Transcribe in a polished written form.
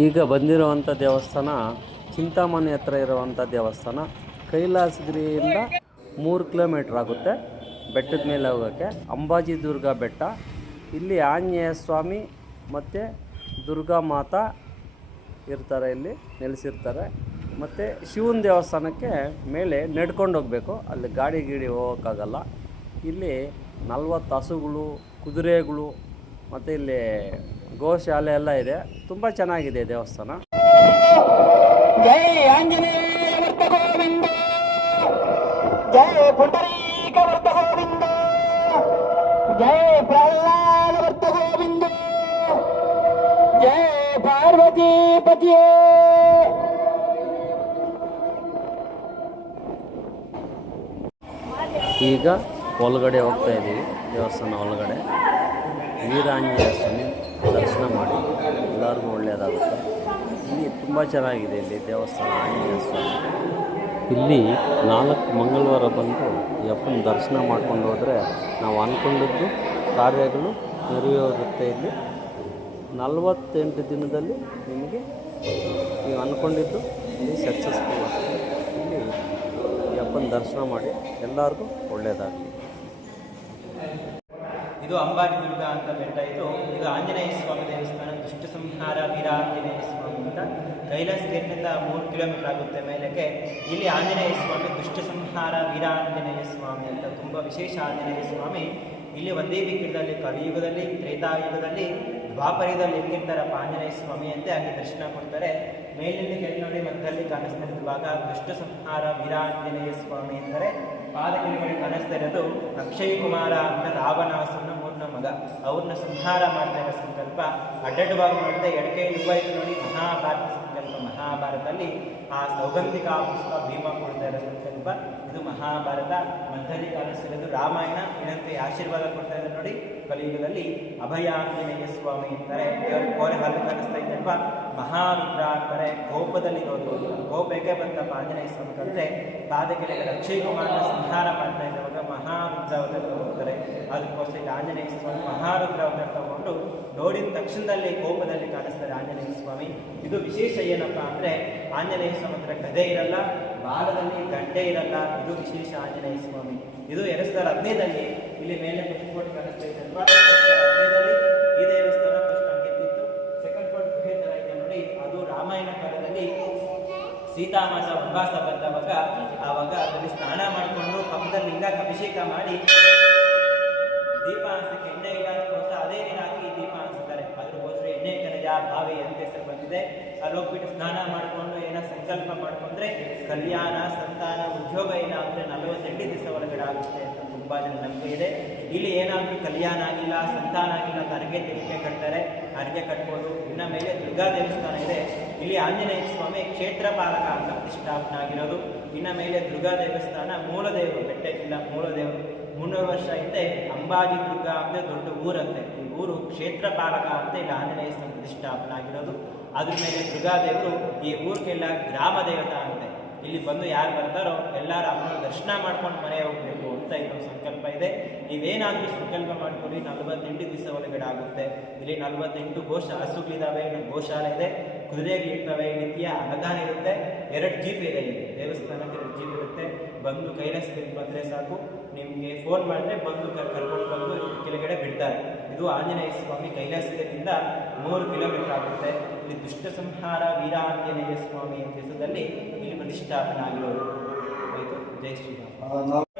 ಈಗ ಬಂದಿರುವಂಥ ದೇವಸ್ಥಾನ ಚಿಂತಾಮಣಿ ಹತ್ರ ಇರುವಂಥ ದೇವಸ್ಥಾನ. ಕೈಲಾಸಗಿರಿಯಿಂದ 3 ಕಿಲೋಮೀಟ್ರ್ ಆಗುತ್ತೆ ಬೆಟ್ಟದ ಮೇಲೆ ಹೋಗೋಕ್ಕೆ. ಅಂಬಾಜಿ ದುರ್ಗಾ ಬೆಟ್ಟ. ಇಲ್ಲಿ ಆಂಜನೇಯ ಸ್ವಾಮಿ ಮತ್ತು ದುರ್ಗಾ ಮಾತಾ ಇರ್ತಾರೆ, ಇಲ್ಲಿ ನೆಲೆಸಿರ್ತಾರೆ. ಮತ್ತು ಶಿವನ ದೇವಸ್ಥಾನಕ್ಕೆ ಮೇಲೆ ನಡ್ಕೊಂಡು ಹೋಗಬೇಕು, ಅಲ್ಲಿ ಗಾಡಿ ಹೋಗೋಕ್ಕಾಗಲ್ಲ. ಇಲ್ಲಿ 40 ಹಸುಗಳು, ಕುದುರೆಗಳು ಮತ್ತು ಇಲ್ಲಿ ಗೋಶಾಲೆ ಎಲ್ಲ ಇದೆ. ತುಂಬ ಚೆನ್ನಾಗಿದೆ ದೇವಸ್ಥಾನ. ಜೈ ಆಂಜನೇಯ ವರ್ತ ಗೋವಿಂದ, ಜೈ ಪುಂಡರೀಕ ವರ್ತ ಗೋವಿಂದ, ಜೈ ಪ್ರಹ್ಲಾದ ವರ್ತ ಗೋವಿಂದ, ಜೈ ಪಾರ್ವತಿ ಪತಿಯೇ. ಈಗ ಒಳಗಡೆ ಹೋಗ್ತಾ ಇದ್ದೀವಿ, ದೇವಸ್ಥಾನ ಒಳಗಡೆ. ವೀರಾಂಜನೇಯ ಸ್ವಾಮಿ ದರ್ಶನ ಮಾಡಿ ಎಲ್ಲರಿಗೂ ಒಳ್ಳೆಯದಾಗುತ್ತೆ. ಇಲ್ಲಿ ತುಂಬ ಚೆನ್ನಾಗಿದೆ ಇಲ್ಲಿ ದೇವಸ್ಥಾನ ಆಂಜನೇಯ ಸ್ವಾಮಿ. ಇಲ್ಲಿ 4 ಮಂಗಳವಾರ ಬಂದು ಅಪ್ಪನ ದರ್ಶನ ಮಾಡ್ಕೊಂಡು ಹೋದರೆ ನಾವು ಅಂದ್ಕೊಂಡಿದ್ದು ಕಾರ್ಯಗಳು ನೆರವೇರುತ್ತೆ. ಇಲ್ಲಿ 48 ದಿನದಲ್ಲಿ ನಿಮಗೆ ನೀವು ಅಂದ್ಕೊಂಡಿದ್ದು ಇಲ್ಲಿ ಸಕ್ಸಸ್ಫುಲ್ ಆಗ್ತದೆ. ಇಲ್ಲಿ ಅಪ್ಪನ ದರ್ಶನ ಮಾಡಿ ಎಲ್ಲರಿಗೂ ಒಳ್ಳೆಯದಾಗಲಿ. ಇದು ಅಂಬಾಜಿ ದುರ್ಗ ಅಂತ ಬೆಟ್ಟ. ಇದು ಆಂಜನೇಯ ಸ್ವಾಮಿ ದೇವಸ್ಥಾನ. ದುಷ್ಟ ಸಂಹಾರ ವೀರಾಂಜನೇಯ ಸ್ವಾಮಿ ಅಂತ. ಕೈಲಾಸಗಿರಿಯಿಂದ 3 ಕಿಲೋಮೀಟರ್ ಆಗುತ್ತೆ ಮೇಲಕ್ಕೆ. ಇಲ್ಲಿ ಆಂಜನೇಯ ಸ್ವಾಮಿ ದುಷ್ಟ ಸಂಹಾರ ವೀರಾಂಜನೇಯ ಸ್ವಾಮಿ ಅಂತ ತುಂಬ ವಿಶೇಷ ಆಂಜನೇಯ ಸ್ವಾಮಿ. ಇಲ್ಲಿ ಒಂದೇ ವಿಗ್ರಹದಲ್ಲಿ ಕಲಿಯುಗದಲ್ಲಿ, ತ್ರೇತಾಯುಗದಲ್ಲಿ, ದ್ವಾಪರದಲ್ಲಿ ಹೆಂಗಿರ್ತಾರಪ್ಪ ಆಂಜನೇಯ ಸ್ವಾಮಿ ಅಂತ ಅಲ್ಲಿ ದರ್ಶನ ಕೊಡ್ತಾರೆ. ಮೇಲಿಂದ ಕೆಳ ನೋಡಿ ಮಧ್ಯದಲ್ಲಿ ಕಾಣಿಸ್ತಾ ಇರುವಾಗ ದುಷ್ಟ ಸಂಹಾರ ವೀರಾಂಜನೇಯ ಸ್ವಾಮಿ ಅಂದರೆ ಪಾದ ಕೆಳಗಡೆ ಕಾಣಿಸ್ತಾ ಇರೋದು ಅಕ್ಷಯ್ ಕುಮಾರ ಅಂತ ರಾವಣಾಸುರನ ಮೂರನ ಮಗ. ಅವ್ರನ್ನ ಸಂಹಾರ ಮಾಡ್ತಾ ಇರೋ ಸಂಕಲ್ಪ. ಅಡ್ಡಡ್ಡವಾಗಿ ನೋಡಿದ್ರೆ ಎಡಕೈ ಇರುವಾಯಿತು ನೋಡಿ ಮಹಾಭಾರತ ಸಂಕಲ್ಪ. ಮಹಾಭಾರತದಲ್ಲಿ ಆ ಸೌಗಂಧಿಕ ಪುಷ್ಪ ಭೀಮ ಕೊಡ್ತಾ ಇರೋ ಸಂಕಲ್ಪ. ಇದು ಮಹಾಭಾರತ. ಮಧ್ಯದಲ್ಲಿ ಕಾಣಿಸ್ತಿರೋದು ರಾಮಾಯಣ. ಇದಕ್ಕೆ ಆಶೀರ್ವಾದ ಕೊಡ್ತಾ ಇದ್ದಾರೆ ನೋಡಿ ಕಲಿಯುಗದಲ್ಲಿ ಅಭಯ ಆಂಜನೇಯ ಸ್ವಾಮಿ ಅಂತಾರೆ. ದೇವರ ಕೋರೆ ಹಲ್ಲು ಕಾಣಿಸ್ತಾ ಇದ್ದಲ್ವಾ, ಮಹಾರುದ್ರ ಅಂತಾರೆ. ಕೋಪದಲ್ಲಿರೋದು ಕೋಪಕ್ಕೆ ಬಂದಪ್ಪ ಆಂಜನೇಯ ಸ್ವಾಮಿ ಕಂಡ್ರೆ ಪಾದ ಕೆಳಗಡೆ ಅಕ್ಷಯ್ ಕುಮಾರನ ಸಂಹಾರ ಮಾಡ್ತಾ ಇದ್ದವಾಗ ಮಹಾರುದ್ರ ಅವತಾರ ಹೋಗ್ತಾರೆ. ಅದಕ್ಕೋಸ್ಕರ ಆಂಜನೇಯ ಸ್ವಾಮಿ ಮಹಾರುದ್ರ ಅವತಾರ ತಗೊಂಡು ನೋಡಿದ ತಕ್ಷಣದಲ್ಲಿ ಕೋಪದಲ್ಲಿ ಕಾಣಿಸ್ತಾರೆ ಆಂಜನೇಯ ಸ್ವಾಮಿ. ಇದು ವಿಶೇಷ ಏನಪ್ಪ ಅಂದರೆ ಆಂಜನೇಯ ಸ್ವಾಮಿ ಹತ್ರ ಗದೆ ಇರಲ್ಲ, ಬಾಲದಲ್ಲಿ ಗಂಟೆ ಇರಲ್ಲ. ಇದು ವಿಶೇಷ ಆಂಜನೇಯ ಸ್ವಾಮಿ. ಇದು 2015ರಲ್ಲಿ ಇಲ್ಲಿ ಮೇಲೆ ಫೋಟೋ ಕಾಣಿಸ್ತಾ ಇದ್ದಲ್ವಾ, 2015ರಲ್ಲಿ ಈ ದೇವಸ್ಥಾನ ಫಸ್ಟ್ ಗೆದ್ದಿತ್ತು. ಸೆಕೆಂಡ್ ಫೋಟೋ ಗುಹೆ ಥರ ಇದೆ ನೋಡಿ, ಅದು ರಾಮಾಯಣ ಕಾಲದಲ್ಲಿ ಸೀತಾಮಾತ ವನವಾಸ ಬಂದವಾಗ ಆವಾಗ ಅದರಲ್ಲಿ ಸ್ನಾನ ಮಾಡಿಕೊಂಡು ಪಕ್ಕದಲ್ಲಿ ಲಿಂಗಕ್ಕೆ ಅಭಿಷೇಕ ಮಾಡಿ ದೀಪ ಅನ್ಸಕ್ಕೆ ಎಣ್ಣೆ ಇಡೋದಕ್ಕೋಸ್ಕರ ಅದೇ ನೀರು ಹಾಕಿ ದೀಪ ಅನ್ಸುತ್ತಾರೆ. ಅದ್ರಗೋಸ್ಕರ ಎಣ್ಣೆ ಕನಜ ಬಾವಿ ಅಂತ ಹೆಸರು ಬಂದಿದೆ. ಅಲ್ಲಿ ಹೋಗ್ಬಿಟ್ಟು ಸ್ನಾನ ಮಾಡಿಕೊಂಡು ಏನೋ ಸಂಕಲ್ಪ ಮಾಡ್ಕೊಂಡ್ರೆ ಕಲ್ಯಾಣ, ಸಂತಾನ, ಉದ್ಯೋಗ ಇಲ್ಲ ಅಂದರೆ 48 ದಿವಸ ಒಳಗಡೆ ಆಗುತ್ತೆ ಅಂತ ತುಂಬ ಜನ ನಂಬಿಕೆ ಇದೆ. ಇಲ್ಲಿ ಏನಾದರೂ ಕಲ್ಯಾಣ ಆಗಿಲ್ಲ, ಸಂತಾನ ಆಗಿಲ್ಲ ಅಂತ ಅರ್ಗೆ ತೆರಿಗೆ ಕಟ್ತಾರೆ, ಅರ್ಗೆ ಕಟ್ಬೋದು. ಇನ್ನು ಮೇಲೆ ದುರ್ಗಾ ದೇವಸ್ಥಾನ ಇದೆ. ಇಲ್ಲಿ ಆಂಜನೇಯ ಸ್ವಾಮಿ ಕ್ಷೇತ್ರ ಪಾಲಕ ಅಂತ ಪ್ರತಿಷ್ಠಾಪನೆ ಆಗಿರೋದು. ಇನ್ನು ಮೇಲೆ ದುರ್ಗಾ ದೇವಸ್ಥಾನ ಮೂಲದೇವರು, ಬೆಟ್ಟಕ್ಕಿಲ್ಲ ಮೂಲದೇವರು. 300 ವರ್ಷ ಹಿಂದೆ ಅಂಬಾಜಿ ದುರ್ಗ ಅಂದರೆ ದೊಡ್ಡ ಊರಂತೆ. ಈ ಊರು ಕ್ಷೇತ್ರ ಪಾಲಕ ಅಂತ ಇಲ್ಲಿ ಆಂಜನೇಯ ಸ್ವಾಮಿ ಪ್ರತಿಷ್ಠಾಪನೆ ಆಗಿರೋದು. ಅದ್ರ ಮೇಲೆ ದುರ್ಗಾದೇವರು ಈ ಊರಿಗೆಲ್ಲ ಗ್ರಾಮ ದೇವತಾ ಅಂತೆ. ಇಲ್ಲಿ ಬಂದು ಯಾರು ಬರ್ತಾರೋ ಎಲ್ಲರೂ ಅಮ್ಮನ ದರ್ಶನ ಮಾಡ್ಕೊಂಡು ಮನೆ ಹೋಗಬೇಕು ಅಂತ ಇನ್ನೊಂದು ಸಂಕಲ್ಪ ಇದೆ. ನೀವೇನಾದರೂ ಸಂಕಲ್ಪ ಮಾಡ್ಕೊಳ್ಳಿ, 48 ದಿವಸ ಒಳಗಡೆ ಆಗುತ್ತೆ. ಇಲ್ಲಿ 48 ಹಸುಗಳಿದ್ದಾವೆ, ಗೋಶಾಲೆ ಇದೆ, ಕುದುರೆಗಳಿರ್ತವೆ, ನಿತ್ಯ ಅನ್ನದಾನ ಇರುತ್ತೆ. 2 ಜೀಪ್ ಇದೆ ಇಲ್ಲಿ ದೇವಸ್ಥಾನಕ್ಕೆ, 2 ಜೀಪ್ ಇರುತ್ತೆ. ಬಂದು ಕೈಲಾಸಗಿರಿ ಬಂದರೆ ಸಾಕು, ನಿಮಗೆ ಫೋನ್ ಮಾಡಿದ್ರೆ ಬಂದು ಕರ್ಕೊಂಡು ಬಂದು ಕೆಳಗಡೆ ಬಿಡ್ತಾರೆ. ಇದು ಆಂಜನೇಯ ಸ್ವಾಮಿ ಕೈಲಾಸಗಿರಿಯಿಂದ 3 ಕಿಲೋಮೀಟರ್ ಆಗುತ್ತೆ. ಇಲ್ಲಿ ದುಷ್ಟ ಸಂಹಾರ ವೀರಾಂಜನೇಯ ಸ್ವಾಮಿ ಅಂತ ಹೆಸರಲ್ಲಿ ಇಲ್ಲಿ ಪ್ರತಿಷ್ಠಾಪನೆ ಆಗಿರೋದು. ಆಯಿತು. ಜೈ ಶ್ರೀರಾಮ್.